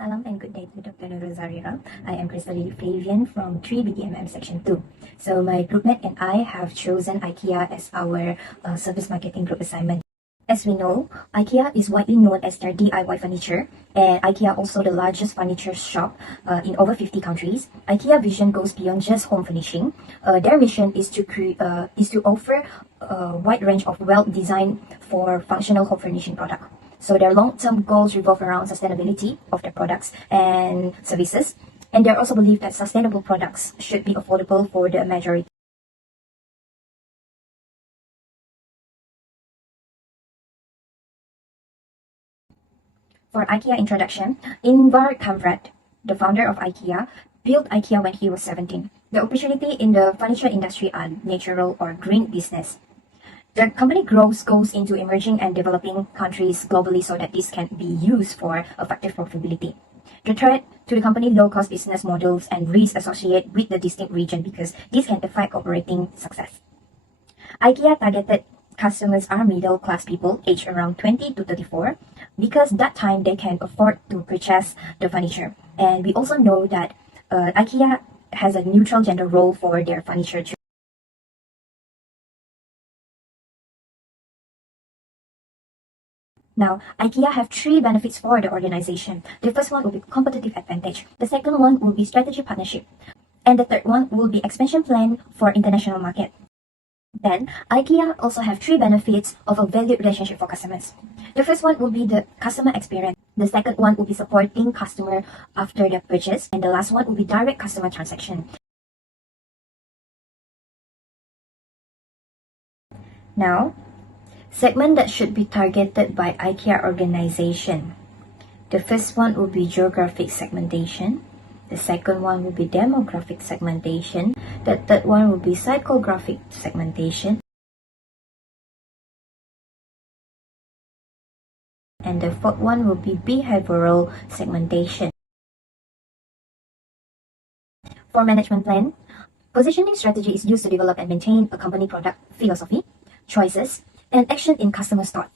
Salam and good day to Dr. Nurul Zarira. I am Crystal Flavian from 3BDMM Section 2. So my groupmate and I have chosen Ikea as our service marketing group assignment. As we know, Ikea is widely known as their DIY furniture, and Ikea also the largest furniture shop in over 50 countries. Ikea vision goes beyond just home furnishing. Their mission is to offer a wide range of well-designed for functional home furnishing products. So their long-term goals revolve around sustainability of their products and services, and they also believe that sustainable products should be affordable for the majority. For Ikea introduction, Ingvar Kamprad, the founder of Ikea, built Ikea when he was 17. The opportunity in the furniture industry are natural or green business. The company growth goes into emerging and developing countries globally so that this can be used for effective profitability. The threat to the company low-cost business models and risks associated with the distinct region because this can affect operating success. Ikea targeted customers are middle-class people aged around 20 to 34 because that time they can afford to purchase the furniture. And we also know that Ikea has a neutral gender role for their furniture too. Now, Ikea have three benefits for the organization. The first one will be competitive advantage. The second one will be strategic partnership. And the third one will be expansion plan for international market. Then, Ikea also have three benefits of a valued relationship for customers. The first one will be the customer experience. The second one will be supporting customer after their purchase. And the last one will be direct customer transaction. Now, segment that should be targeted by Ikea organization. The first one will be geographic segmentation. The second one will be demographic segmentation. The third one will be psychographic segmentation. And the fourth one will be behavioral segmentation. For management plan, positioning strategy is used to develop and maintain a company product philosophy, choices, and action in customer thought.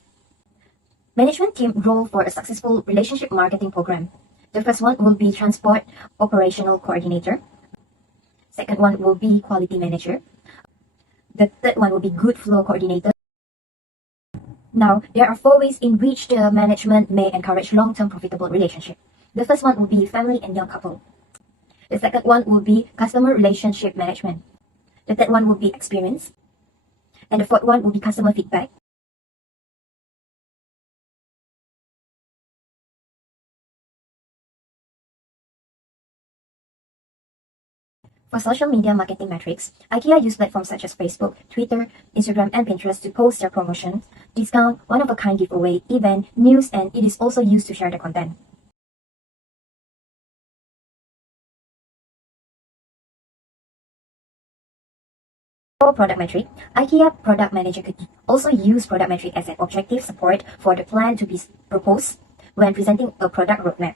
Management team role for a successful relationship marketing program. The first one will be transport operational coordinator. Second one will be quality manager. The third one will be good flow coordinator. Now, there are four ways in which the management may encourage long-term profitable relationship. The first one will be family and young couple. The second one will be customer relationship management. The third one will be experience. And the fourth one will be customer feedback. For social media marketing metrics, Ikea use platforms such as Facebook, Twitter, Instagram, and Pinterest to post their promotions, discount, one-of-a-kind giveaway, event, news, and it is also used to share the content. For product metric, Ikea Product Manager could also use product metric as an objective support for the plan to be proposed when presenting a product roadmap.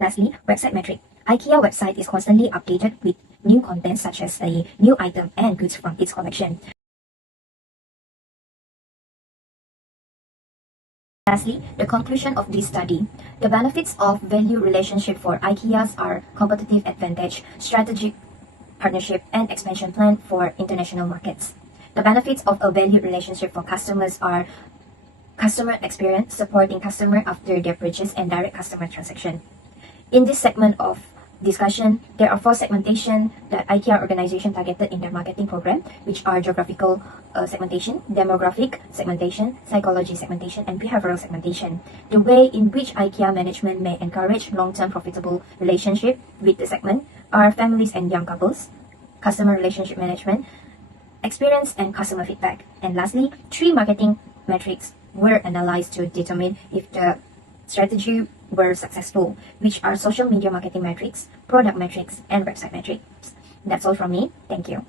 Lastly, website metric. Ikea website is constantly updated with new content such as a new item and goods from its collection. Lastly, the conclusion of this study. The benefits of value relationship for Ikeas are competitive advantage, strategic partnership, and expansion plan for international markets. The benefits of a value relationship for customers are customer experience, supporting customer after their purchase, and direct customer transaction. In this segment of discussion, there are four segmentation that Ikea organization targeted in their marketing program, which are geographical segmentation, demographic segmentation, psychology segmentation, and behavioral segmentation. The way in which Ikea management may encourage long-term profitable relationship with the segment are families and young couples, customer relationship management, experience and customer feedback. And lastly, three marketing metrics were analyzed to determine if the strategy were successful, which are social media marketing metrics, product metrics, and website metrics. That's all from me. Thank you.